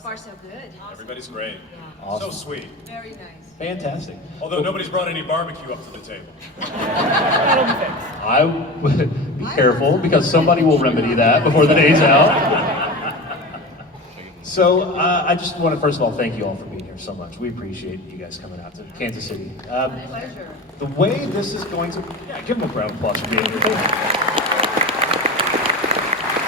far, so good. Everybody's great. Yeah. Awesome. So sweet. Very nice. Fantastic. Although nobody's brought any barbecue up to the table. I would be careful because somebody will remedy that before the day's out. So I just want to first of all thank you all for being here so much. We appreciate you guys coming out to Kansas City. My pleasure. The way this is going to, yeah, give them a round of applause for being here.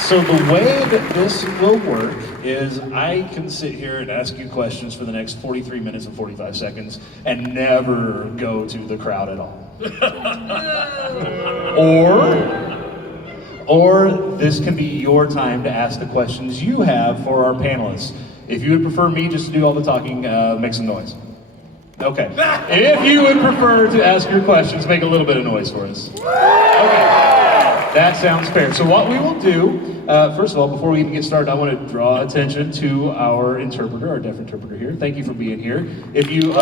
So the way that this will work is I can sit here and ask you questions for the next 43 minutes and 45 seconds and never go to the crowd at all. Or this can be your time to ask the questions you have for our panelists. If you would prefer me just to do all the talking, make some noise. Okay. If you would prefer to ask your questions, make a little bit of noise for us. Okay. That sounds fair. So what we will do, first of all, before we even get started, I want to draw attention to our interpreter, our deaf interpreter here. Thank you for being here. If you,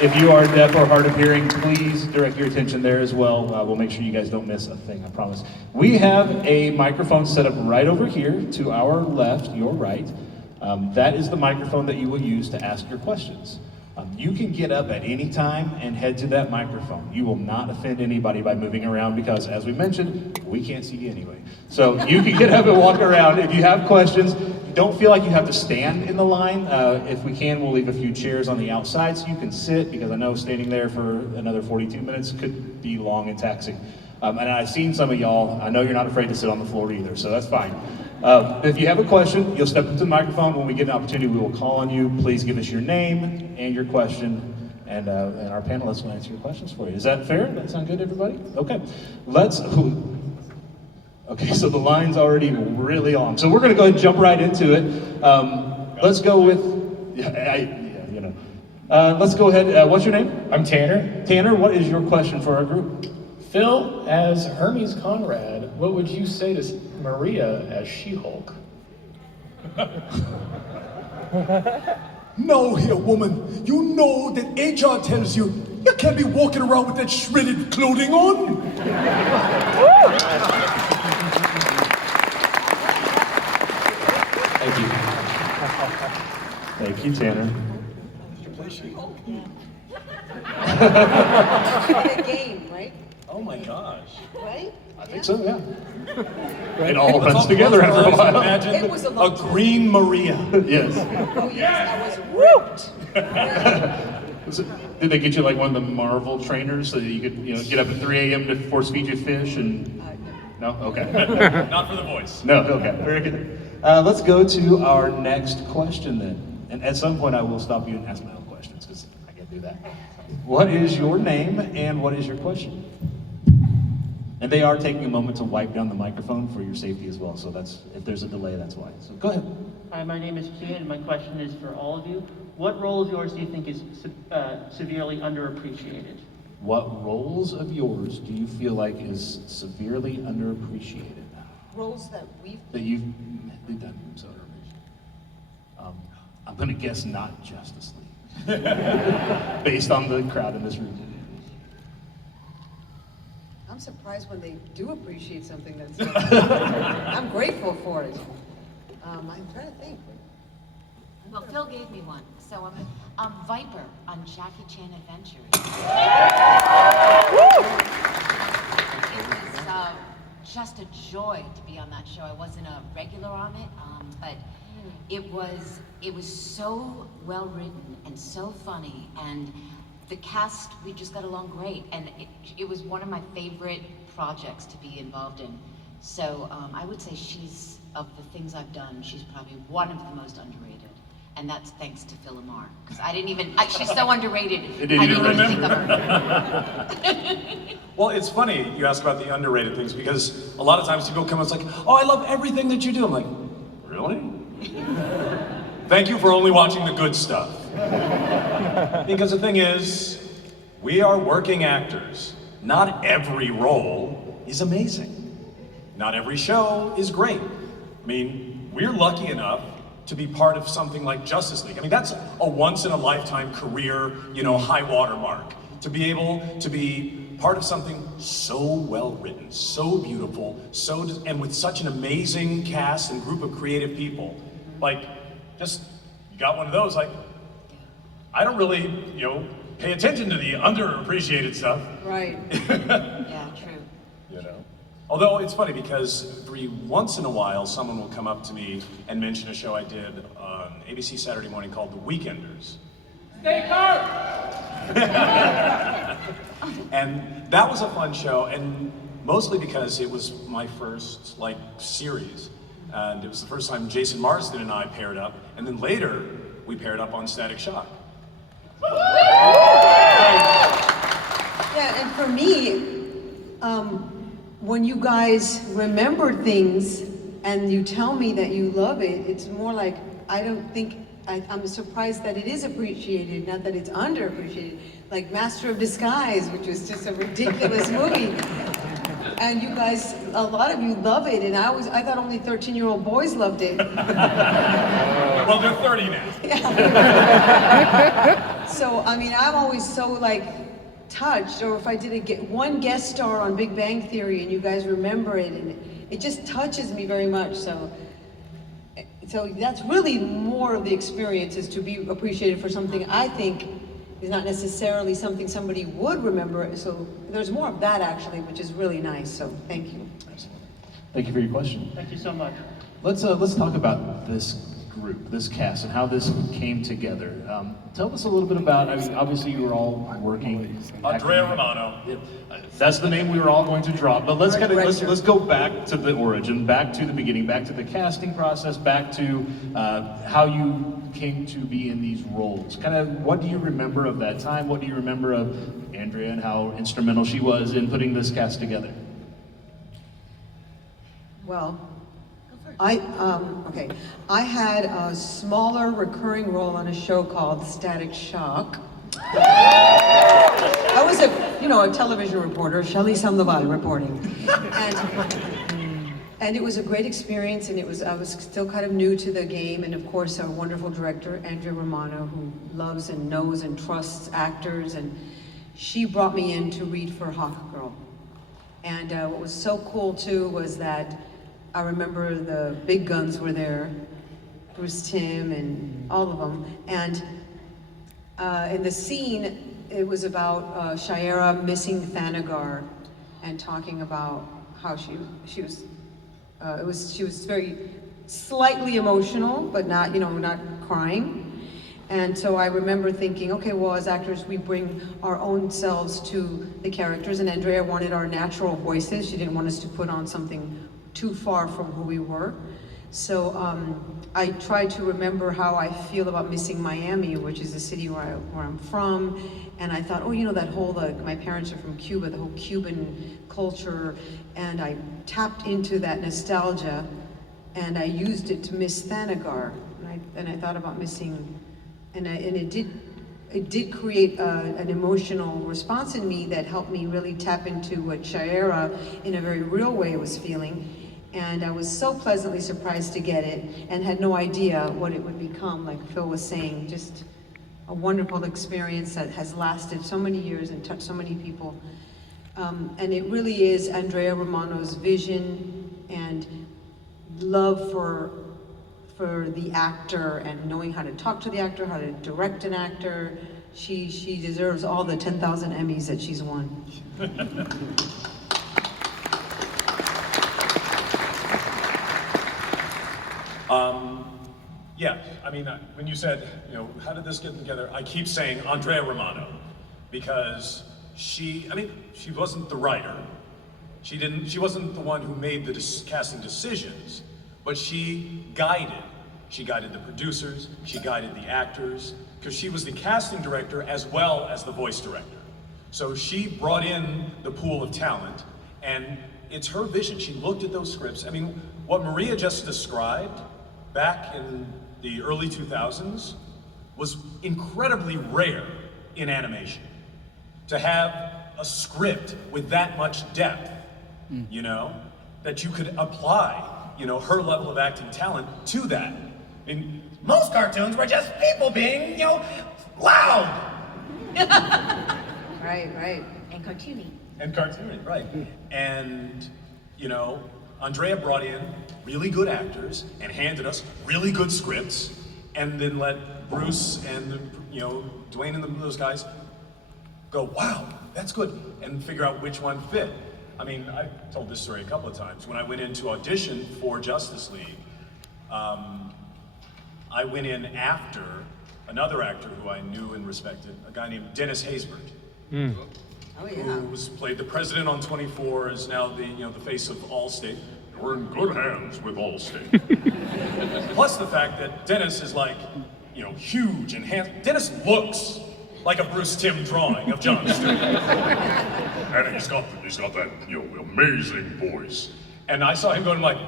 if you are deaf or hard of hearing, please direct your attention there as well. We'll make sure you guys don't miss a thing, I promise. We have a microphone set up right over here to our left, your right. That is the microphone that you will use to ask your questions. You can get up at any time and head to that microphone. You will not offend anybody by moving around because, as we mentioned, we can't see you anyway. So you can get up and walk around. If you have questions, don't feel like you have to stand in the line. If we can, we'll leave a few chairs on the outside so you can sit, because I know standing there for another 42 minutes could be long and taxing. And I've seen some of y'all. I know you're not afraid to sit on the floor either, so that's fine. If you have a question, you'll step up to the microphone. When we get an opportunity, we will call on you. Please give us your name and your question, and our panelists will answer your questions for you. Is that fair? Does that sound good, everybody? Okay. Okay, so the line's already really on. So we're going to go ahead and jump right into it. Let's go with, let's go ahead. What's your name? I'm Tanner. Tanner, what is your question for our group? Phil, as Hermes Conrad, what would you say to Maria as She-Hulk? Now here, woman, you know that HR tells you you can't be walking around with that shredded clothing on. Thank you. Thank you, Tanner. The game, right? Oh my gosh. Right? I think so, yeah. It all runs together after a while. Imagine It was a green Maria. Yes. Oh yes, I was ripped. Did they get you like one of the Marvel trainers so that you could, get up at 3 a.m. to force feed you fish and? No? Okay. Not for the voice. No, okay, very good. Let's go to our next question then. And at some point I will stop you and ask my own questions because I can't do that. What is your name and what is your question? And they are taking a moment to wipe down the microphone for your safety as well. So that's, if there's a delay, that's why. So go ahead. Hi, my name is Kian, and my question is for all of you. What role of yours do you think is severely underappreciated? What roles of yours do you feel like is severely underappreciated? Roles that You've done so I'm gonna guess not Justice League. Based on the crowd in this room. I'm surprised when they do appreciate something that's I'm grateful for it. I'm trying to think. Well, Phil gave me one, so I'm Viper on Jackie Chan Adventures. It was just a joy to be on that show. I wasn't a regular on it, but it was so well written and so funny, and the cast, we just got along great, and it was one of my favorite projects to be involved in. So I would say she's, of the things I've done, she's probably one of the most underrated. And that's thanks to Phil Lamar, because I didn't even, she's so underrated, I didn't even think of her. Well, it's funny you ask about the underrated things, because a lot of times people come and it's like, oh, I love everything that you do. I'm like, really? Thank you for only watching the good stuff. Because the thing is, we are working actors. Not every role is amazing. Not every show is great. I mean, we're lucky enough to be part of something like Justice League. I mean, that's a once-in-a-lifetime career, high water mark. To be able to be part of something so well written, so beautiful, and with such an amazing cast and group of creative people. Like, just, you got one of those, like, I don't really, pay attention to the underappreciated stuff. Right. Yeah, true. You know? Although it's funny because every once in a while someone will come up to me and mention a show I did on ABC Saturday morning called The Weekenders. And that was a fun show, and mostly because it was my first series. And it was the first time Jason Marsden and I paired up, and then later we paired up on Static Shock. Yeah, and for me, when you guys remember things and you tell me that you love it, it's more like, I'm surprised that it is appreciated, not that it's underappreciated. Like Master of Disguise, which was just a ridiculous movie. And you guys, a lot of you love it, and I thought only 13-year-old boys loved it. Well, they're 30 now. Yeah. So, I mean, I'm always so touched, or if I did one guest star on Big Bang Theory and you guys remember it, and it just touches me very much. So that's really more of the experience, is to be appreciated for something I think is not necessarily something somebody would remember. So there's more of that actually, which is really nice. So thank you. Thank you for your question. Thank you so much. Let's talk about this group, this cast, and how this came together. Tell us a little bit about, obviously you were all working. Andrea Romano. That's the name we were all going to drop, but let's go back to the origin, back to the beginning, back to the casting process, back to how you came to be in these roles. Kind of, what do you remember of that time? What do you remember of Andrea and how instrumental she was in putting this cast together? Well, I had a smaller recurring role on a show called Static Shock. I was a television reporter, Shelley Sandoval reporting. And it was a great experience, and I was still kind of new to the game, and of course our wonderful director, Andrea Romano, who loves and knows and trusts actors, and she brought me in to read for Hawk Girl. And what was so cool too was that I remember the big guns were there, Bruce Timm and all of them. And in the scene, it was about Shaira missing Thanagar and talking about how she was very slightly emotional, but not crying. And so I remember thinking, okay, well, as actors, we bring our own selves to the characters, and Andrea wanted our natural voices. She didn't want us to put on something too far from who we were. So I tried to remember how I feel about missing Miami, which is the city where I'm from. And I thought, that whole, my parents are from Cuba, the whole Cuban culture. And I tapped into that nostalgia, and I used it to miss Thanagar. And I thought about missing, and it did create an emotional response in me that helped me really tap into what Shaira, in a very real way, was feeling. And I was so pleasantly surprised to get it, and had no idea what it would become. Like Phil was saying, just a wonderful experience that has lasted so many years and touched so many people. And it really is Andrea Romano's vision and love for the actor, and knowing how to talk to the actor, how to direct an actor. She deserves all the 10,000 Emmys that she's won. Yeah, when you said, how did this get together? I keep saying Andrea Romano, because she wasn't the writer. She wasn't the one who made the casting decisions, but she guided. She guided the producers, she guided the actors, because she was the casting director as well as the voice director. So she brought in the pool of talent, and it's her vision. She looked at those scripts. What Maria just described back in the early 2000s was incredibly rare in animation. To have a script with that much depth, that you could apply, her level of acting talent to that. Most cartoons were just people being, loud. Right. And cartoony. And cartooning, right. And, you know, Andrea brought in really good actors and handed us really good scripts, and then let Bruce and, you know, Dwayne and those guys go, wow, that's good, and figure out which one fit. I mean, I've told this story a couple of times. When I went in to audition for Justice League, I went in after another actor who I knew and respected, a guy named Dennis Haysbert. Oh yeah. Who played the president on 24, is now the the face of Allstate. We're in good hands with Allstate. Plus the fact that Dennis is like, huge and handsome. Dennis looks like a Bruce Timm drawing of John Stewart. And he's got that amazing voice. And I saw him going like,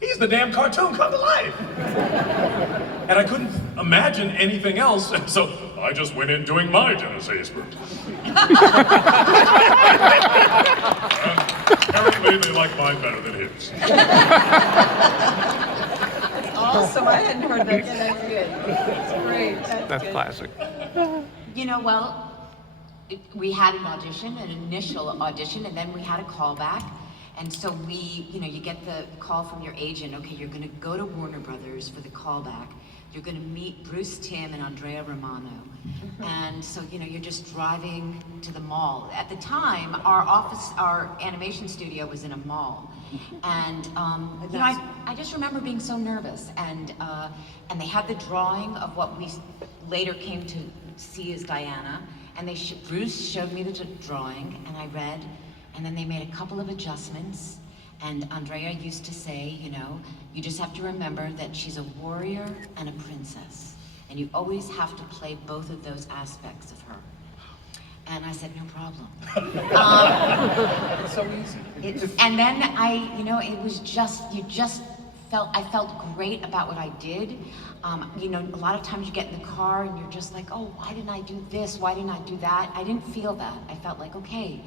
he's the damn cartoon come to life. And I couldn't imagine anything else, so I just went in doing my Dennis Haysbert. And apparently they like mine better than his. Awesome, I hadn't heard that. Yeah, that's good. That's great. That's good. classic. We had an audition, an initial audition, and then we had a callback. And so you get the call from your agent, okay, you're gonna go to Warner Brothers for the callback. You're gonna meet Bruce Timm and Andrea Romano. And so, you're just driving to the mall. At the time, our animation studio was in a mall. And, I just remember being so nervous. And they had the drawing of what we later came to see as Diana. And Bruce showed me the drawing, and I read, and then they made a couple of adjustments. And Andrea used to say, you just have to remember that she's a warrior and a princess. And you always have to play both of those aspects of her. And I said, no problem. It's so easy. And then it was just, I felt great about what I did. A lot of times you get in the car and you're just like, oh, why didn't I do this? Why didn't I do that? I didn't feel that. I felt like, okay,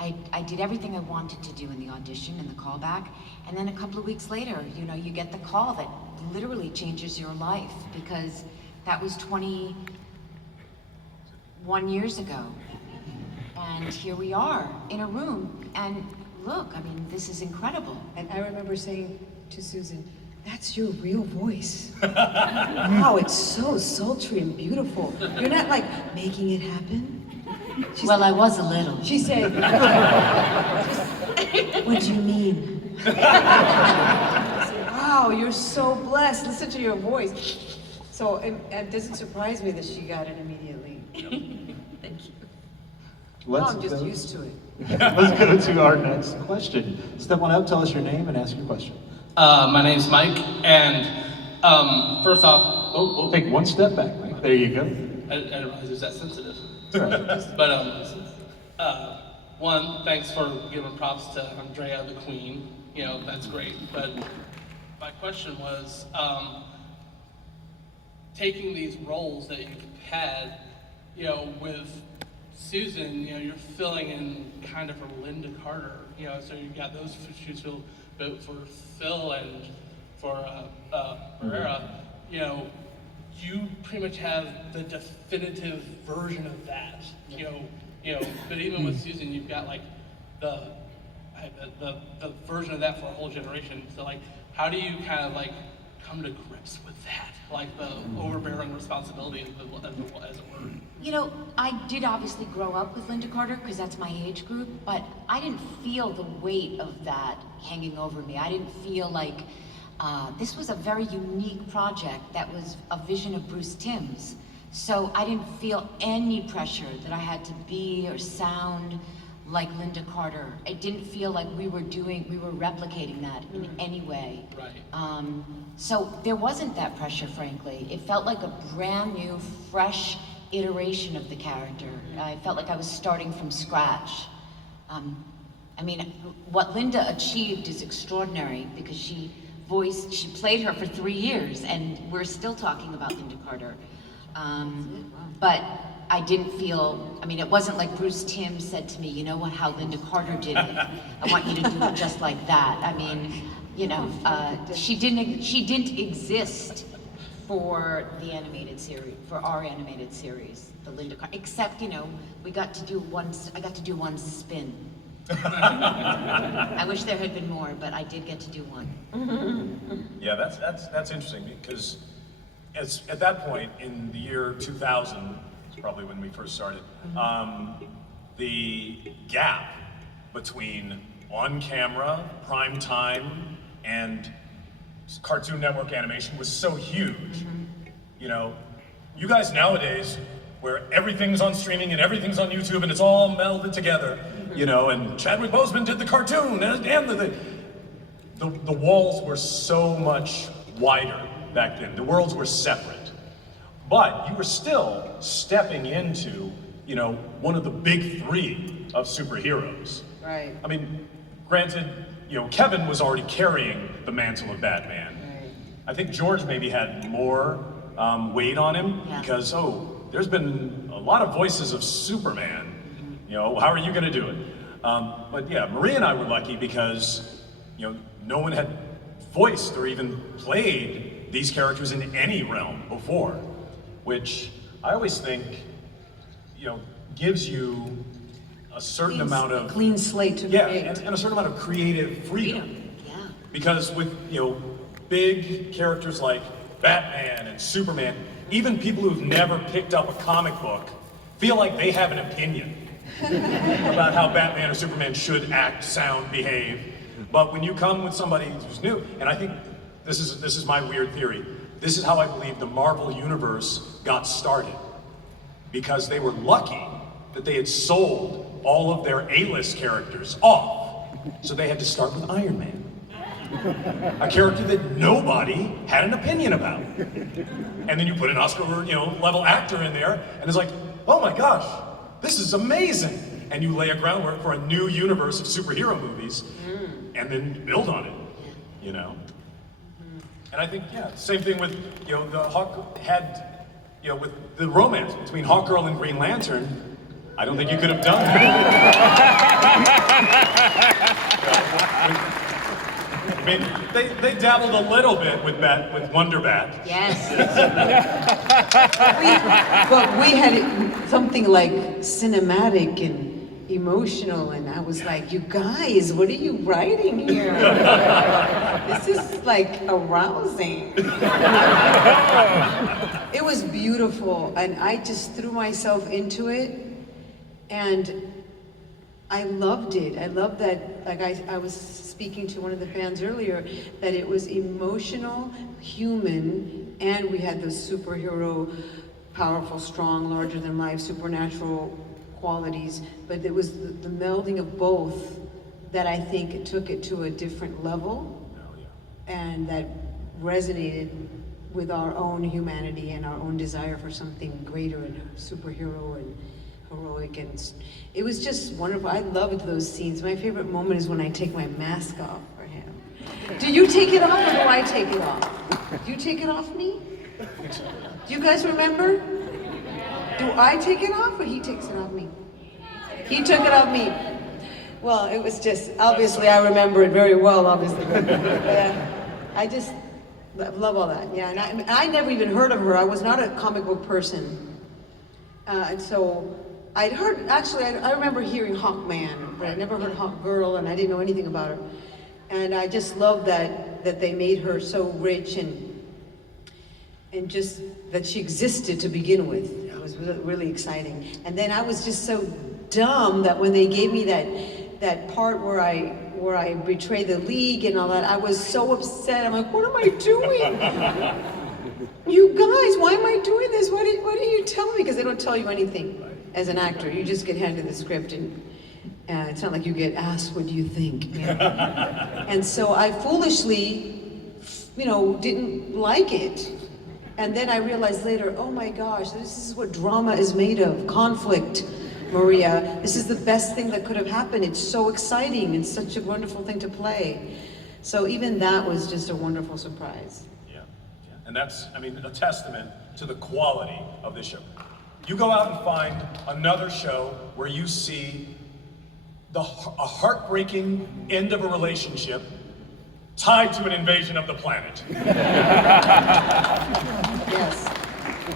I did everything I wanted to do in the audition and the callback. And then a couple of weeks later, you get the call that literally changes your life, because that was 21 years ago. And here we are in a room, and look, this is incredible. And I remember saying to Susan, that's your real voice. Wow, it's so sultry and beautiful. You're not like making it happen. I was a little. She said, what do you mean? I said, wow, you're so blessed. Listen to your voice. So it doesn't surprise me that she got it immediately. Thank you. I'm just used to it. Let's go to our next question. Step on up, tell us your name, and ask your question. My name's Mike, and first off, We'll take one step back, Mike. There you go. I didn't realize it was that sensitive. Right. But one, thanks for giving props to Andrea the Queen. That's great. But my question was, taking these roles that you've had, with Susan, you're filling in kind of for Linda Carter. So you've got those shoes filled, but for Phil and for Herrera, you pretty much have the definitive version of that. But even with Susan, you've got like the version of that for a whole generation. So like, how do you kind of like come to grips with that? Like the overbearing responsibility as it were. I did obviously grow up with Linda Carter because that's my age group, but I didn't feel the weight of that hanging over me. I didn't feel like this was a very unique project that was a vision of Bruce Timm's. So I didn't feel any pressure that I had to be or sound like Linda Carter. It didn't feel like we were replicating that in any way. Right. So there wasn't that pressure, frankly. It felt like a brand new, fresh iteration of the character. I felt like I was starting from scratch. What Linda achieved is extraordinary because she played her for 3 years, and we're still talking about Linda Carter. But I didn't feel, it wasn't like Bruce Timm said to me, you know what, how Linda Carter did it. I want you to do it just like that. She didn't exist for the animated series, for our animated series, the Linda Carter. Except, you know, I got to do one spin. I wish there had been more, but I did get to do one. Yeah, that's interesting because at that point in the year 2000, it's probably when we first started, the gap between on-camera, prime time, and Cartoon Network animation was so huge. You know, you guys nowadays, where everything's on streaming and everything's on YouTube and it's all melded together, you know, and Chadwick Boseman did the cartoon and the walls were so much wider back then. The worlds were separate. But you were still stepping into, you know, one of the big three of superheroes. Right. I mean, granted, you know, Kevin was already carrying the mantle of Batman. Right. I think George maybe had more weight on him Yeah. because, there's been a lot of voices of Superman. You know, how are you gonna do it? But yeah, Maria and I were lucky because, you know, no one had voiced or even played these characters in any realm before, which I always think, you know, gives you a certain amount of clean slate to yeah, create. and a certain amount of creative freedom. Yeah. Because with, you know, big characters like Batman and Superman, even people who've never picked up a comic book feel like they have an opinion about how Batman or Superman should act, sound, behave. But when you come with somebody who's new, and I think this is my weird theory, this is how I believe the Marvel Universe got started. Because they were lucky that they had sold all of their A-list characters off. So they had to start with Iron Man. A character that nobody had an opinion about. And then you put an Oscar, you know, level actor in there, and it's like, oh my gosh, this is amazing. And you lay a groundwork for a new universe of superhero movies, and then build on it, you know? And I think, yeah, same thing with, you know, the Hawk had, you know, with the romance between Hawkgirl and Green Lantern, I don't think you could have done that. I mean, they dabbled a little bit with Wonder Bat. Yes. But we had it, something like cinematic and emotional, and I was like, you guys, what are you writing here? This is like arousing. It was beautiful, and I just threw myself into it, and I loved it. I loved that, like I was speaking to one of the fans earlier, that it was emotional, human, and we had those superhero, powerful, strong, larger than life, supernatural qualities, but it was the melding of both that I think took it to a different level, and that resonated with our own humanity and our own desire for something greater and superhero and heroic, and it was just wonderful. I loved those scenes. My favorite moment is when I take my mask off for him. Do you take it off or do I take it off? Do you take it off me? Do you guys remember? Do I take it off or he takes it off me? He took it off me. Well, it was just, obviously I remember it very well, obviously. I just love all that. Yeah, and I never even heard of her. I was not a comic book person. And so I'd heard, actually, I remember hearing Hawkman, but I never heard Hawkgirl, and I didn't know anything about her. And I just love that they made her so rich and just that she existed to begin with. It was really exciting. And then I was just so dumb that when they gave me that part where I betrayed the League and all that, I was so upset. I'm like, what am I doing? You guys, why am I doing this? Why didn't you tell me? Because they don't tell you anything as an actor. You just get handed the script, and it's not like you get asked, what do you think? And so I foolishly, didn't like it. And then I realized later, oh my gosh, this is what drama is made of, conflict, Maria. This is the best thing that could have happened. It's so exciting. It's such a wonderful thing to play. So even that was just a wonderful surprise. And that's, a testament to the quality of this show. You go out and find another show where you see a heartbreaking end of a relationship tied to an invasion of the planet.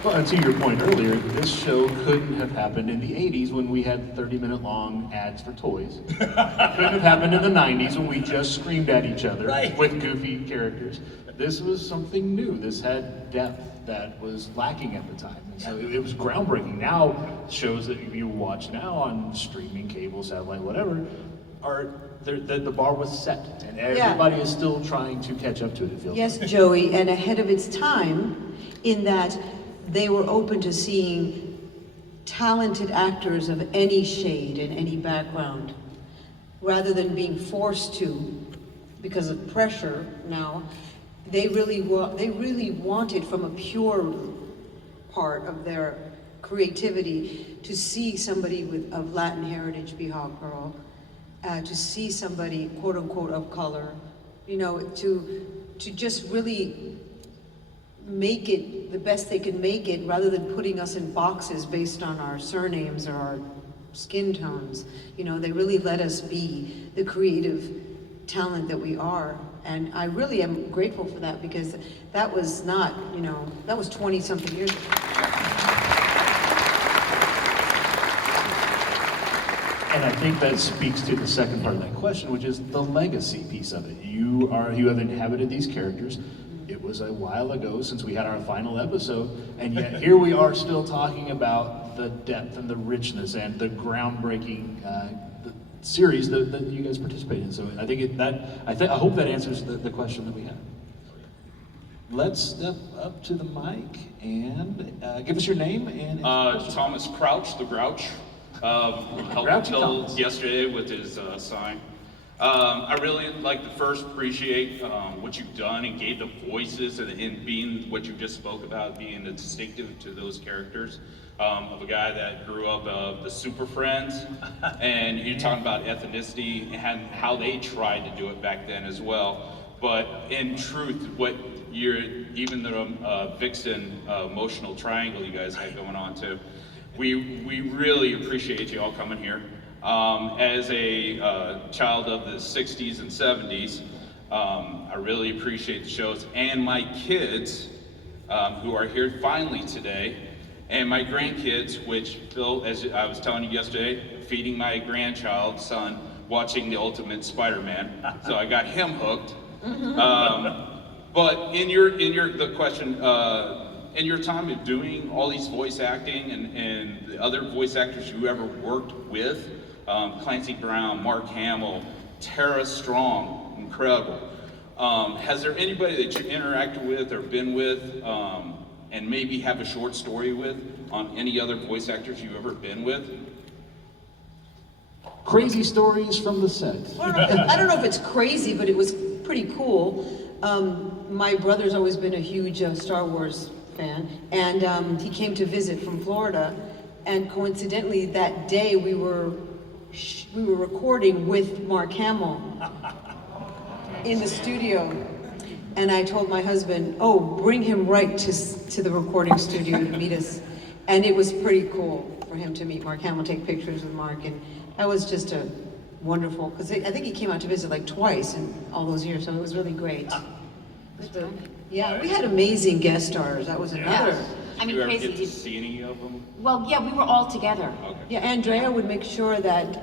Well, and to your point earlier, this show couldn't have happened in the 80s when we had 30-minute long ads for toys. It couldn't have happened in the 90s when we just screamed at each other with goofy characters. This was something new. This had depth that was lacking at the time. And so it was groundbreaking. Now, shows that you watch now on streaming, cable, satellite, whatever, the bar was set. And everybody is still trying to catch up to it, it feels Yes, like. Joey, and ahead of its time in that they were open to seeing talented actors of any shade and any background, rather than being forced to, because of pressure now. They really wanted, from a pure part of their creativity, to see somebody of Latin heritage be Hawk Girl, to see somebody, quote unquote, of color, you know, to just really make it the best they can make it, rather than putting us in boxes based on our surnames or our skin tones. You know, they really let us be the creative talent that we are. And I really am grateful for that, because that was not, you know, that was 20-something years ago. And I think that speaks to the second part of that question, which is the legacy piece of it. You have inhabited these characters. It was a while ago since we had our final episode, and yet here we are still talking about the depth and the richness and the groundbreaking series that you guys participated in. So I think I hope that answers the question that we had. Let's step up to the mic and give us your name and Thomas Crouch, the Grouch. Helped until yesterday with his sign. I really like to first appreciate what you've done and gave the voices and being what you just spoke about, being distinctive to those characters. Of a guy that grew up of the Super Friends, and you're talking about ethnicity and how they tried to do it back then as well. But in truth, what even the Vixen emotional triangle you guys had going on too, we really appreciate you all coming here. As a child of the 60s and 70s, I really appreciate the shows, and my kids who are here finally today, and my grandkids, which Phil, as I was telling you yesterday, feeding my grandchild son, watching the Ultimate Spider-Man, so I got him hooked. But in your question, in your time of doing all these voice acting and the other voice actors you ever worked with, Clancy Brown, Mark Hamill, Tara Strong, incredible. Has there anybody that you interacted with or been with, and maybe have a short story with, on any other voice actors you've ever been with? Crazy stories from the set. I don't know if it's crazy, but it was pretty cool. My brother's always been a huge Star Wars fan, and he came to visit from Florida, and coincidentally that day we were recording with Mark Hamill in the studio. And I told my husband, oh, bring him right to the recording studio to meet us. And it was pretty cool for him to meet Mark Hamill, take pictures with Mark. And that was just a wonderful, because I think he came out to visit like twice in all those years, so it was really great. Yeah, we had amazing guest stars. That was another. Yeah. I mean, Did you ever crazy. get to see any of them? Well, yeah, we were all together. Okay. Yeah, Andrea would make sure that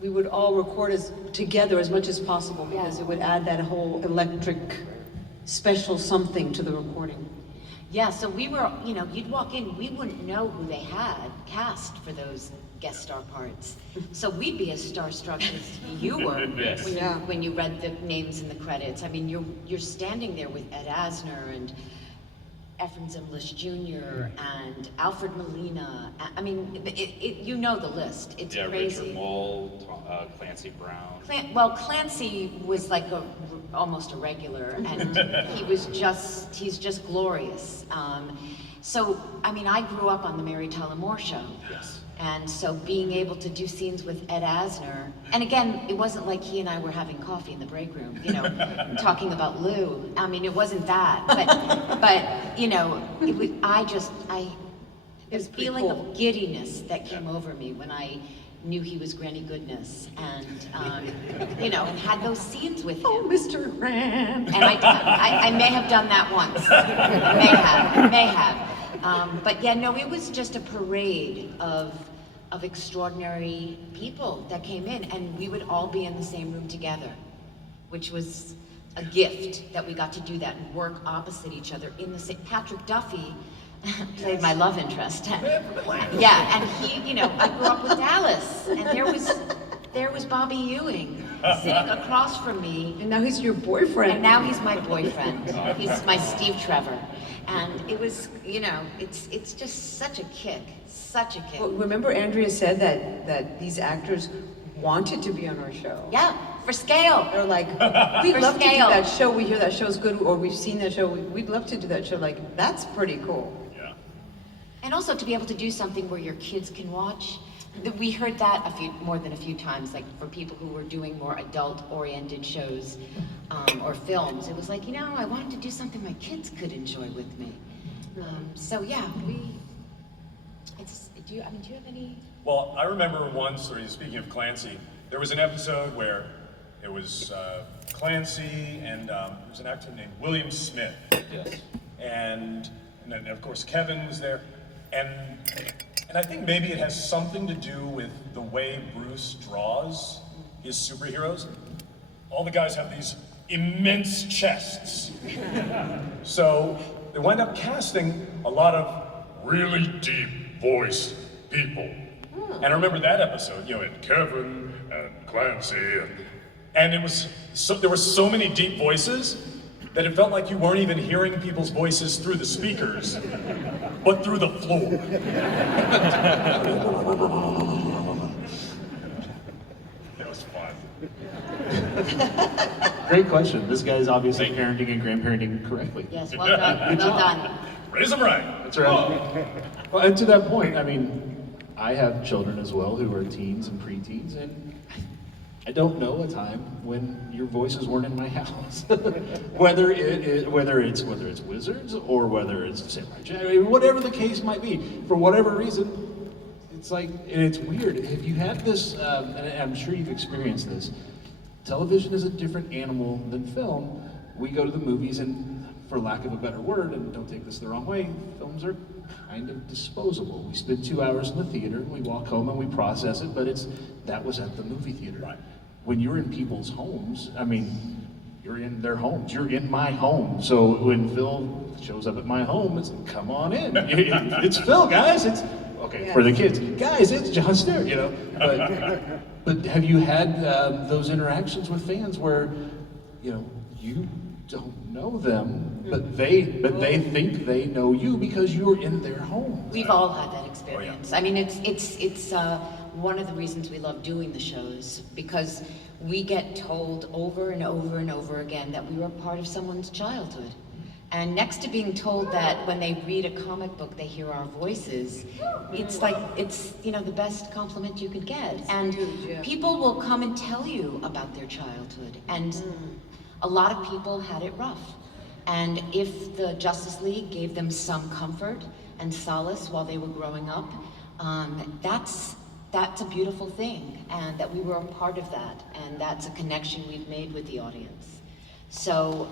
we would all record together as much as possible, because it would add that whole electric special something to the recording. Yeah, so we were, you know, you'd walk in, we wouldn't know who they had cast for those guest star parts. So we'd be as starstruck as you were Yes. when you read the names in the credits. I mean, you're standing there with Ed Asner and Efrem Zimbalist Jr. and Alfred Molina. I mean, you know the list. It's crazy. Richard Mole, Clancy Brown. Clancy was like almost a regular, and he's just glorious. So, I mean, I grew up on the Mary Tyler Moore Show. Yes. And so being able to do scenes with Ed Asner, and again, it wasn't like he and I were having coffee in the break room, you know, talking about Lou. I mean, it wasn't that, but you know, it was, the It's pretty feeling cool. of giddiness that came over me when knew he was Granny Goodness, and you know, and had those scenes with him. Oh, Mr. Grant. And I may have done that once. May have. But yeah, no, it was just a parade of extraordinary people that came in, and we would all be in the same room together, which was a gift that we got to do that and work opposite each other in the same. Patrick Duffy played my love interest. Yeah, and he, you know, I grew up with Dallas, and there was Bobby Ewing sitting across from me. And now he's your boyfriend. And now he's my boyfriend. He's my Steve Trevor. And it was, you know, it's just such a kick, such a kick. Well, remember Andrea said that these actors wanted to be on our show. Yeah, for scale. They're like, we'd For love to do scale. that show. We hear that show's good, or we've seen that show. We'd love to do that show. Like, that's pretty cool. Yeah. And also to be able to do something where your kids can watch. We heard that more than a few times, like for people who were doing more adult-oriented shows or films. It was like, you know, I wanted to do something my kids could enjoy with me. So yeah, do you have any? Well, I remember once, or speaking of Clancy, there was an episode where it was Clancy and there was an actor named William Smith. Yes. And then of course Kevin was there. And I think maybe it has something to do with the way Bruce draws his superheroes. All the guys have these immense chests. So they wind up casting a lot of really deep voiced people. And I remember that episode, you know, and Kevin and Clancy, and it was there were so many deep voices that it felt like you weren't even hearing people's voices through the speakers, but through the floor. That was fun. Great question. This guy's obviously parenting and grandparenting correctly. Yes, well done, well done. Raise them right. That's right. Well, and to that point, I mean, I have children as well who are teens and preteens, and I don't know a time when your voices weren't in my house. whether it's Wizards or whether it's Samurai Jack, I mean, whatever the case might be, for whatever reason, it's like, and it's weird. If you had this, and I'm sure you've experienced this, television is a different animal than film. We go to the movies, and for lack of a better word, and don't take this the wrong way, films are kind of disposable. We spend 2 hours in the theater, and we walk home and we process it, but that was at the movie theater. Right. When you're in people's homes, I mean, you're in their homes. You're in my home. So when Phil shows up at my home, it's like, come on in. It's Phil, guys. It's okay Yeah. for the kids. Guys, it's John Stewart, you know. But have you had those interactions with fans where, you know, you don't know them, but they think they know you because you're in their home? We've all had that experience. I mean, it's one of the reasons we love doing the shows, because we get told over and over and over again that we were part of someone's childhood. And next to being told that when they read a comic book, they hear our voices, it's like, it's, you know, the best compliment you could get. And people will come and tell you about their childhood. And a lot of people had it rough. And if the Justice League gave them some comfort and solace while they were growing up, that's a beautiful thing, and that we were a part of that, and that's a connection we've made with the audience. So,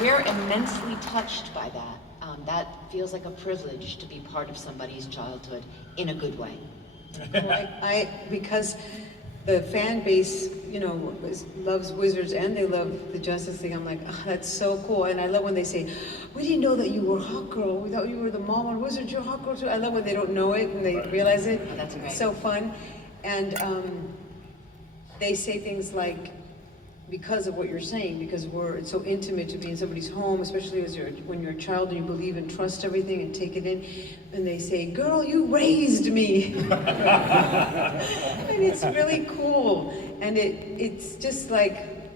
we're immensely touched by that. That feels like a privilege to be part of somebody's childhood in a good way. Well, because the fan base, you know, loves Wizards and they love the Justice League. I'm like, oh, that's so cool. And I love when they say, we didn't know that you were Hawkgirl. We thought you were the mom on Wizards. You're Hawkgirl too. I love when they don't know it and they realize it. Oh, that's great. It's so fun. And they say things like, because of what you're saying, because it's so intimate to be in somebody's home, especially when you're a child and you believe and trust everything and take it in, and they say, girl, you raised me. And it's really cool. And it's just like,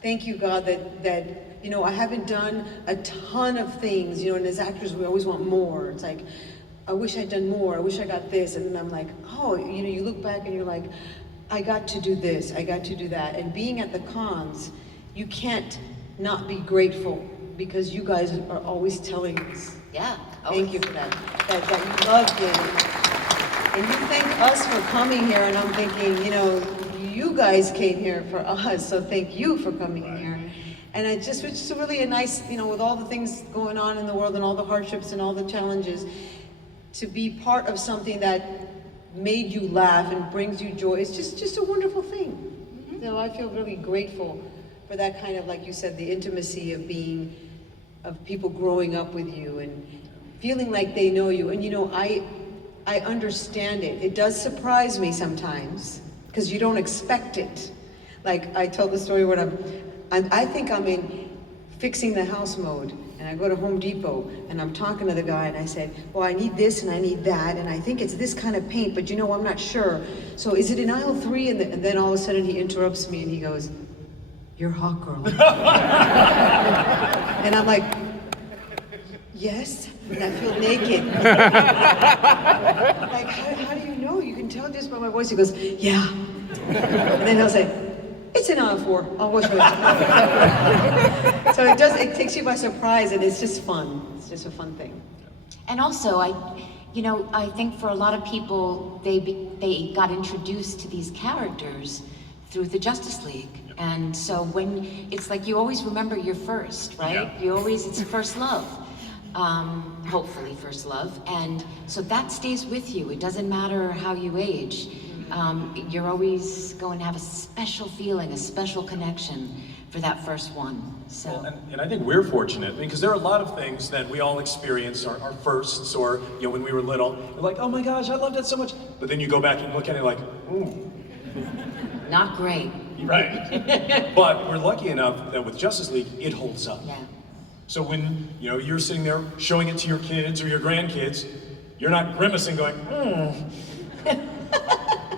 thank you, God, that you know, I haven't done a ton of things, you know, and as actors, we always want more. It's like, I wish I'd done more, I wish I got this, and then I'm like, oh, you know, you look back and you're like, I got to do this, I got to do that. And being at the cons, you can't not be grateful because you guys are always telling us. Yeah. Thank you for that. That you love Danny. And you thank us for coming here, and I'm thinking, you know, you guys came here for us, so thank you for coming here. And it's just really a nice, you know, with all the things going on in the world and all the hardships and all the challenges, to be part of something that made you laugh and brings you joy. It's just a wonderful thing. Mm-hmm. So I feel really grateful for that kind of, like you said, the intimacy of people growing up with you and feeling like they know you. And you know, I understand it. It does surprise me sometimes because you don't expect it. Like I told the story when I think I'm in fixing the house mode, and I go to Home Depot and I'm talking to the guy and I said, well, I need this and I need that, and I think it's this kind of paint, but you know, I'm not sure. So is it in aisle 3? And then all of a sudden he interrupts me and he goes, you're hot, girl. And I'm like, yes, and I feel naked. Like, how do you know? You can tell just by my voice. He goes, yeah. And then he'll say, it's in aisle 4. I'll watch it. So it takes you by surprise, and it's just fun. It's just a fun thing. And also, I think for a lot of people, they got introduced to these characters through the Justice League. And so when, it's like you always remember your first, right? Yeah. It's first love. Hopefully first love. And so that stays with you. It doesn't matter how you age. You're always going to have a special feeling, a special connection for that first one. So. Well, and I think we're fortunate because there are a lot of things that we all experience, our firsts, or you know, when we were little, we're like, oh my gosh, I loved it so much. But then you go back and look at it like, ooh. Not great. Right. But we're lucky enough that with Justice League, it holds up. Yeah. So when you know you're sitting there showing it to your kids or your grandkids, you're not grimacing going,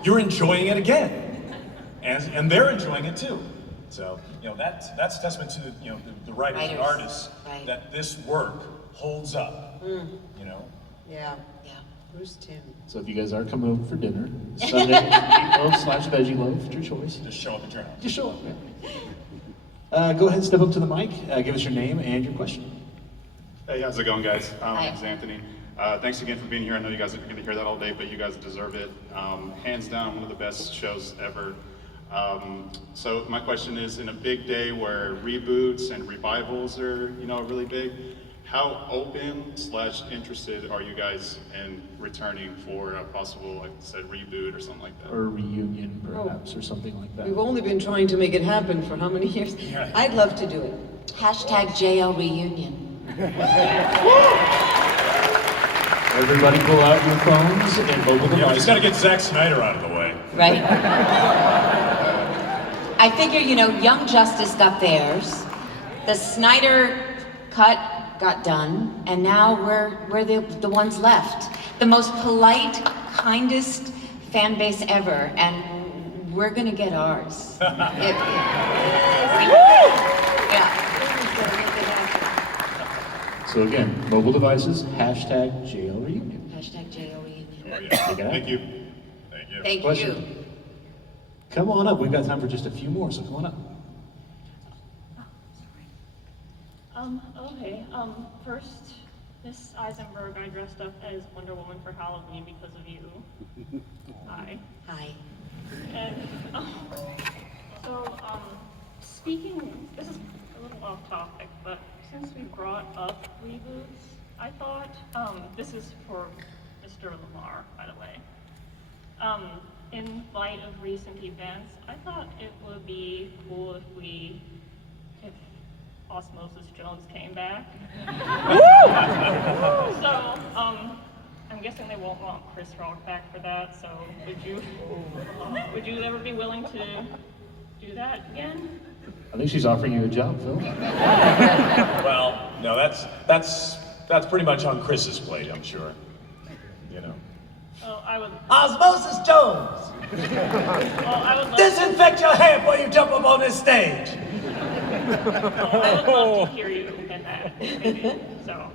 You're enjoying it again, and they're enjoying it too. So you know that's testament to the writers and artists that this work holds up. You know. Yeah. Yeah. Where's Tim? So if you guys are coming over for dinner, Sunday meatloaf/veggie loaf, it's your choice. Just show up at your house. Just show up. Yeah. Go ahead and step up to the mic. Give us your name and your question. Hey, how's it going, guys? My Hi. name's Anthony. Thanks again for being here. I know you guys are going to hear that all day, but you guys deserve it. Hands down, one of the best shows ever. So my question is, in a big day where reboots and revivals are, really big, how open/interested are you guys in returning for a possible, like I said, reboot or something like that? Or a reunion, perhaps, or something like that. We've only been trying to make it happen for how many years? I'd love to do it. #JL reunion. Everybody pull out your phones and mobile devices. Yeah, we just got to get Zack Snyder out of the way. Right? I figure, Young Justice got theirs. The Snyder cut got done, and now we're the ones left. The most polite, kindest fan base ever, and we're gonna get ours. Yeah. So again, mobile devices, #JL reunion. #JL reunion. Thank you. Thank Question? you. Come on up. We've got time for just a few more, so come on up. Okay. First, Miss Eisenberg, I dressed up as Wonder Woman for Halloween because of you. Hi. Hi. And speaking, this is a little off topic, but since we brought up reboots, I thought, this is for Mr. Lamar, by the way. In light of recent events, I thought it would be cool if Osmosis Jones came back. So, I'm guessing they won't want Chris Rock back for that, so would you ever be willing to do that again? I think she's offering you a job, Phil. Well, no, that's pretty much on Chris's plate, I'm sure. Well, I would. Osmosis Jones! Well, I would love Disinfect your hand before you jump up on this stage! I would love to hear you in that, maybe. So,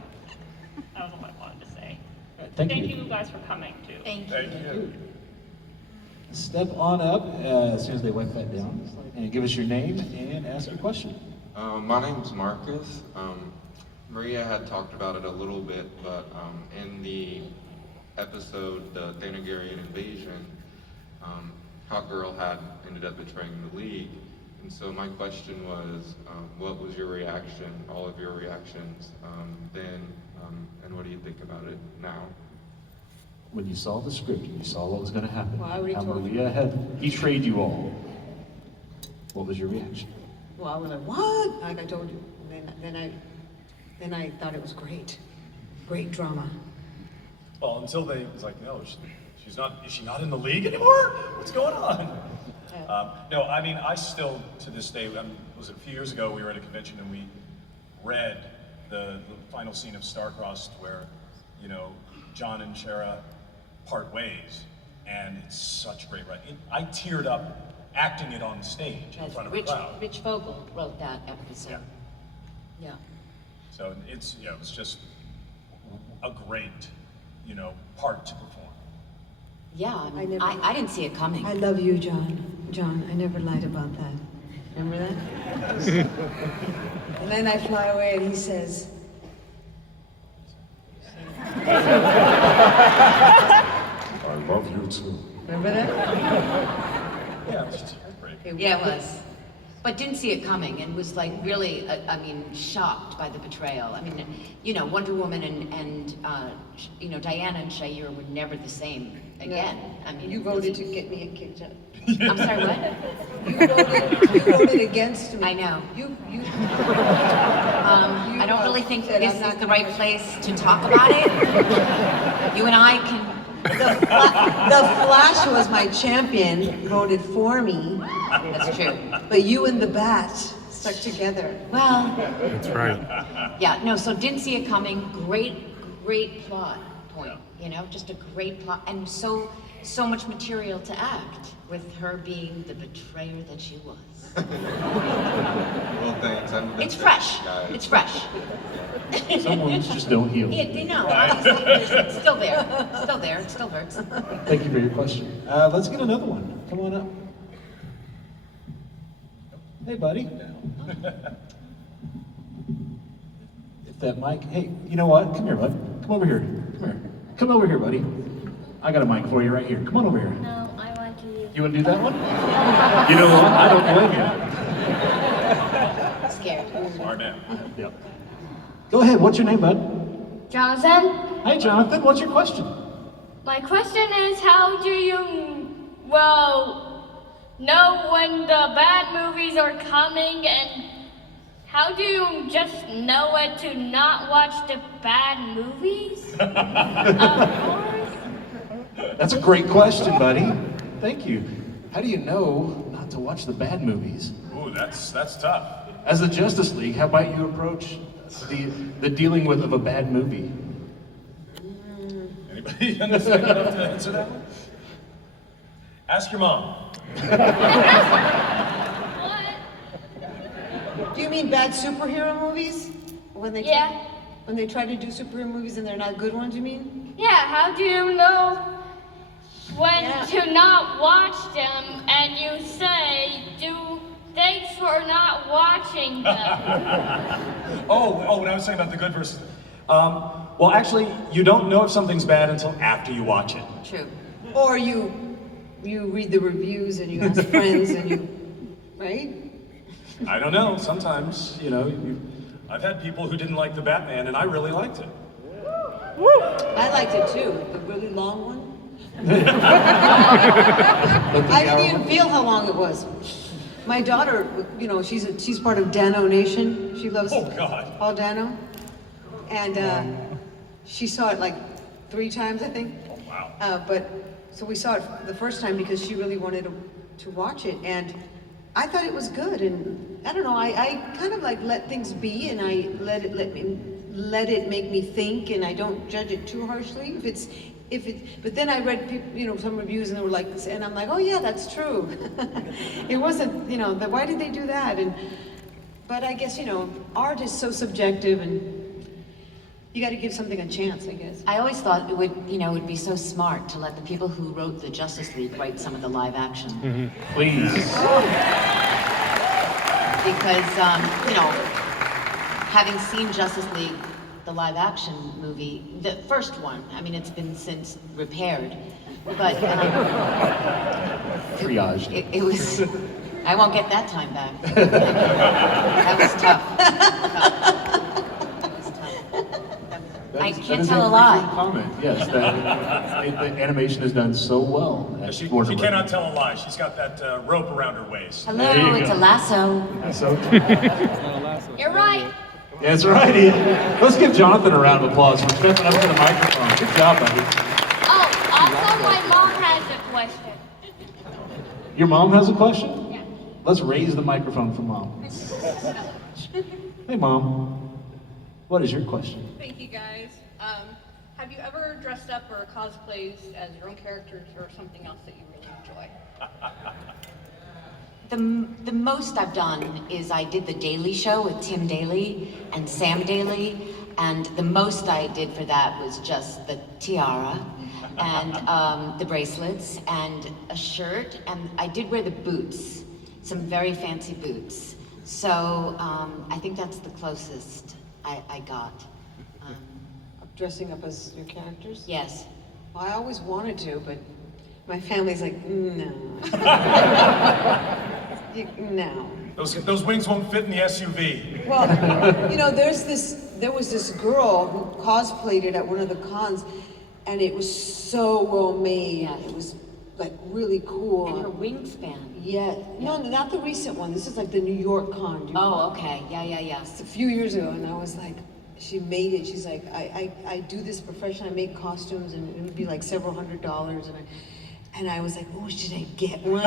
that was all I wanted to say. Thank Thank you. you guys for coming, too. Thank you. Step on up as soon as they wipe that down, and give us your name and ask your question. My name's Marcus. Maria had talked about it a little bit, but in the episode, the Thanagarian invasion, Hot Girl had ended up betraying the League. And so my question was, what was your reaction, all of your reactions then, and what do you think about it now? When you saw the script, and you saw what was going to happen, Well, I already how told you. Maria had betrayed you all, what was your reaction? Well, I was like, what? Like I told you. Then I thought it was great. Great drama. Well, until they was like, no, she's not. Is she not in the league anymore? What's going on? No, I mean, I still to this day. Was it a few years ago? We were at a convention and we read the final scene of Starcrossed, where John and Shara part ways, and it's such a great writing. I teared up acting it on stage in front of a crowd. Rich Vogel wrote that episode. Yeah. So it's just a great, part to perform. Yeah, I didn't see it coming. I love you, John. John, I never lied about that. Remember that? And then I fly away and he says, I love you too. remember that? Yeah, it was just great. Yeah, it was. But didn't see it coming and was like really, shocked by the betrayal. I mean, Wonder Woman and Diana and Shair were never the same again. I mean, You voted to get me kicked out. I'm sorry, what? You voted against me. I know. You I don't really think said this I'm is not the gonna right place to talk about it. You and I can. The Flash was my champion, voted for me. That's true. But you and the Bat stuck together. Well. That's right. Yeah, no, so didn't see it coming. Great plot point, just a great plot. And so much material to act with her being the betrayer that she was. Well, thanks. It's fresh. It's fresh. Some wounds just don't heal. Obviously, it's still there. Still there. It still hurts. Thank you for your question. Let's get another one. Come on up. Hey, buddy. If that mic, hey, you know what? Come here, bud. Come over here. Come here. Come over here, buddy. I got a mic for you right here. Come on over here. No, I want to use. You want to do that one? You know what? I don't blame you. Scared. Smart man. Yep. Go ahead. What's your name, bud? Jonathan, Hey, Jonathan. What's your question? my question is how do you, know when the bad movies are coming, and how do you just know when to not watch the bad movies? That's a great question, buddy. Thank you. How do you know not to watch the bad movies? Ooh, that's tough. As the Justice League, how about you approach the dealing with of a bad movie? Anybody understand enough to answer that one? Ask your mom. Do you mean bad superhero movies? When they Yeah. when they try to do superhero movies and they're not good ones, you mean? Yeah, how do you know when to not watch them, and you say, thanks for not watching them? Oh, when I was saying about the good versus. Well, actually, you don't know if something's bad until after you watch it. True. Or you read the reviews and you ask friends and you, right? I don't know. Sometimes, I've had people who didn't like the Batman, and I really liked it. I liked it too, the really long one. I didn't even feel how long it was. My daughter, she's part of Dano Nation. She loves all Dano. And she saw it like 3 times, I think. Oh, wow. So we saw it the first time because she really wanted to watch it. And I thought it was good. And I don't know, I kind of like let things be, and I let it make me think, and I don't judge it too harshly. But then I read some reviews, and they were like, and I'm like, oh yeah, that's true. It wasn't, why did they do that? But I guess, art is so subjective, and you got to give something a chance, I guess. I always thought it would be so smart to let the people who wrote the Justice League write some of the live action. Mm-hmm. Please. Because, having seen Justice League, the live action movie, the first one, I mean, it's been since repaired, but Triage. it was, I won't get that time back. That was tough. I can't tell a lie. Comment, yes. The animation is done so well. She cannot tell a lie. She's got that rope around her waist. Hello, it's a lasso. You're right. That's right. Let's give Jonathan a round of applause for stepping up to the microphone. Good job, buddy. Oh, also my mom has a question. Your mom has a question? Yeah. Let's raise the microphone for mom. Hey, Mom. What is your question? Thank you, guys. Have you ever dressed up or cosplayed as your own characters or something else that you really enjoy? The most I've done is I did the Daily Show with Tim Daly and Sam Daly, and the most I did for that was just the tiara and the bracelets and a shirt, and I did wear the boots, some very fancy boots. So I think that's the closest I got. Dressing up as your characters? Yes. Well, I always wanted to, but my family's like, no. No. Those wings won't fit in the SUV. Well, you know, there was this girl who cosplayed it at one of the cons, and it was so well made. Yes. It was like really cool. And her wingspan. Yeah. No, not the recent one. This is like the New York con. Do you Oh, okay. Yeah. It's a few years ago, and I was like, she made it. She's like, I do this professionally. I make costumes, and it would be like several $100s, and I was like, oh, should I get one?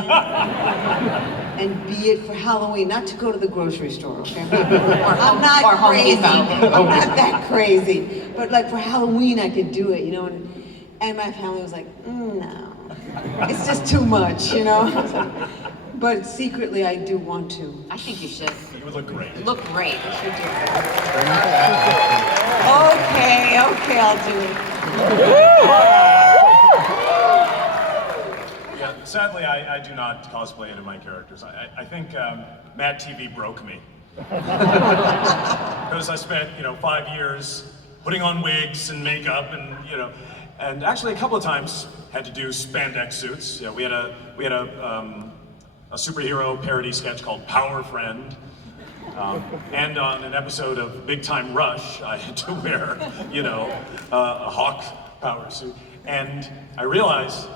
And be it for Halloween, not to go to the grocery store, okay? I'm not crazy. I'm not that crazy. But like for Halloween, I could do it, you know? And my family was like, no, it's just too much, you know? But secretly, I do want to. I think you should. You would look great. You look great. Okay, I'll do it. Yeah, sadly, I do not cosplay any of my characters. I think Mad TV broke me. Because I spent, 5 years putting on wigs and makeup and actually a couple of times had to do spandex suits. Yeah, we had a superhero parody sketch called Power Friend. And on an episode of Big Time Rush, I had to wear, a hawk power suit. And I realized,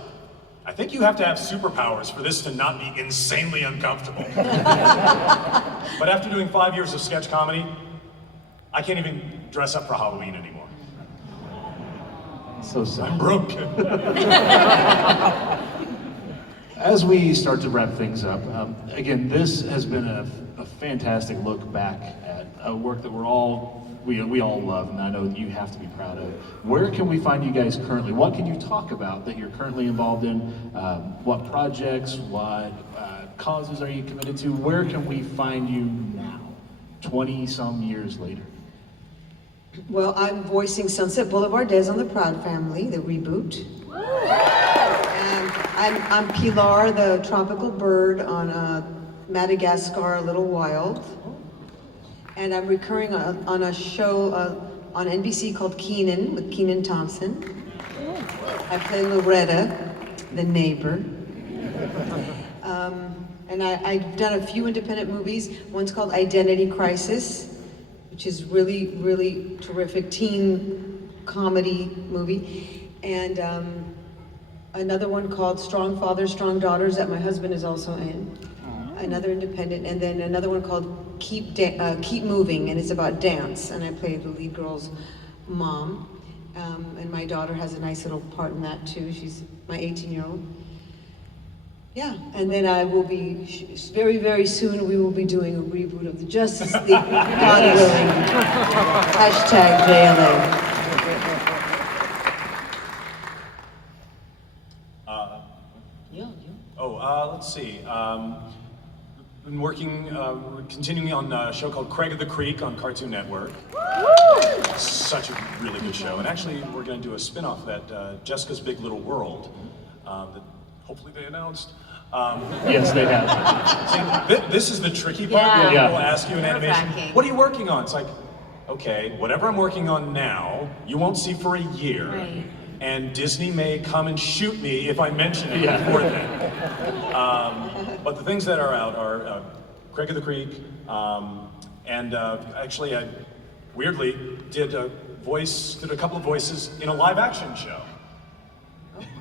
I think you have to have superpowers for this to not be insanely uncomfortable. But after doing 5 years of sketch comedy, I can't even dress up for Halloween anymore. So sad. I'm broken. As we start to wrap things up, again, this has been a fantastic look back at a work that we all love, and I know that you have to be proud of. Where can we find you guys currently? What can you talk about that you're currently involved in? What projects, what causes are you committed to? Where can we find you now, 20-some years later? Well, I'm voicing Sunset Boulevard Des on the Proud Family, the reboot. And I'm Pilar, the tropical bird on Madagascar, A Little Wild. And I'm recurring on a show on NBC called Keenan, with Keenan Thompson. I play Loretta, the neighbor. And I've done a few independent movies. One's called Identity Crisis, which is really, really terrific teen comedy movie. And another one called Strong Fathers, Strong Daughters that my husband is also in. Another independent, and then another one called Keep Moving, and it's about dance, and I play the lead girl's mom. And my daughter has a nice little part in that too. She's my 18-year-old. Yeah, and then I will be, very, very soon, we will be doing a reboot of the Justice League. God willing. Hashtag JLA. Let's see. Been working, continuing on a show called Craig of the Creek on Cartoon Network. Such a really good show. And actually, we're going to do a spin-off of that, Jessica's Big Little World, that hopefully they announced. Yes, they have. See, this is the tricky part. Yeah. When people ask you in animation, what are you working on? It's like, okay, whatever I'm working on now, you won't see for a year. Right. And Disney may come and shoot me if I mention it before then. But the things that are out are Craig of the Creek, and actually I weirdly did a couple of voices in a live action show.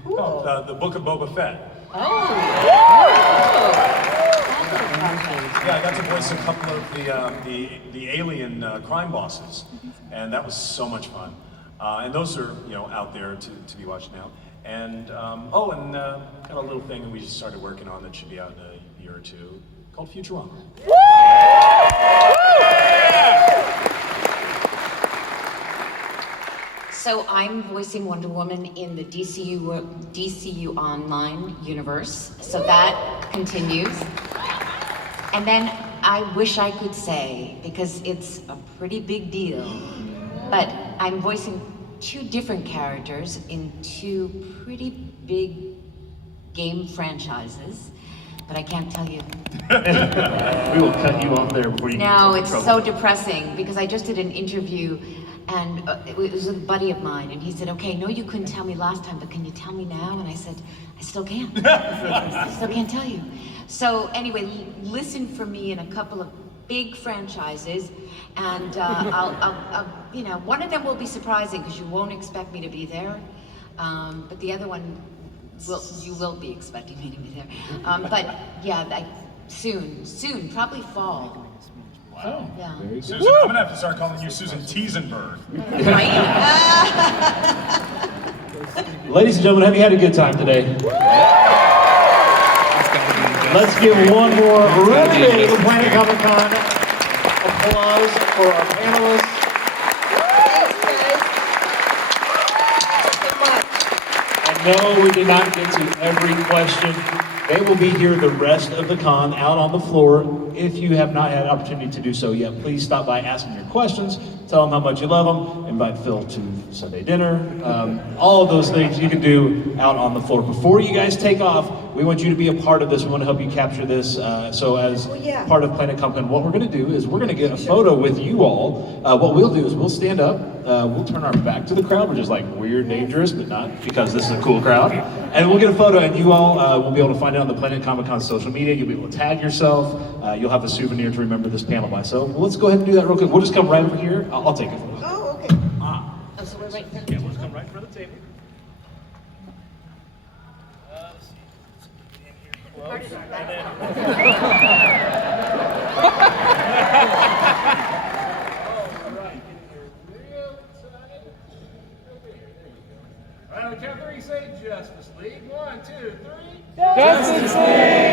Cool. The Book of Boba Fett. Yeah, I got to voice a couple of the alien crime bosses, and that was so much fun. And those are out there to be watched now. And got a little thing that we just started working on that should be out in a year or two called Futurama. So I'm voicing Wonder Woman in the DCU Online universe, so that continues. And then I wish I could say, because it's a pretty big deal, but I'm voicing 2 different characters in 2 pretty big game franchises, but I can't tell you. We will cut you off there before you get No, in it's trouble. so depressing because I just did an interview and it was with a buddy of mine and he said, okay, no, you couldn't tell me last time, but can you tell me now? And I said, I still can't. I still can't tell you. So anyway, listen for me in a couple of big franchises and I'll one of them will be surprising because you won't expect me to be there. But the other one, you will be expecting me to be there. But yeah, soon, probably fall. Wow. Yeah. Susan, I'm gonna have to start calling you Susan Tiesenberg. Ladies and gentlemen, have you had a good time today? Let's give one more renegade of Planetcomicon applause for our panelists. And no, we did not get to every question. They will be here the rest of the con out on the floor. If you have not had an opportunity to do so yet, please stop by asking your questions. Tell them how much you love them. Invite Phil to Sunday dinner. All of those things you can do out on the floor. Before you guys take off, we want you to be a part of this. We want to help you capture this. So as part of Planetcomicon, what we're going to do is we're going to get a photo with you all. What we'll do is we'll stand up. We'll turn our back to the crowd, which is like weird, dangerous, but not because this is a cool crowd. And we'll get a photo, and you all will be able to find it on the Planetcomicon social media. You'll be able to tag yourself. You'll have a souvenir to remember this panel by. So let's go ahead and do that real quick. We'll just come right over here. I'll take it. Oh, okay. So we're right there. Yeah, we'll just come right for the table. On the count of 3, say Justice League. 1, 2, 3. Justice League!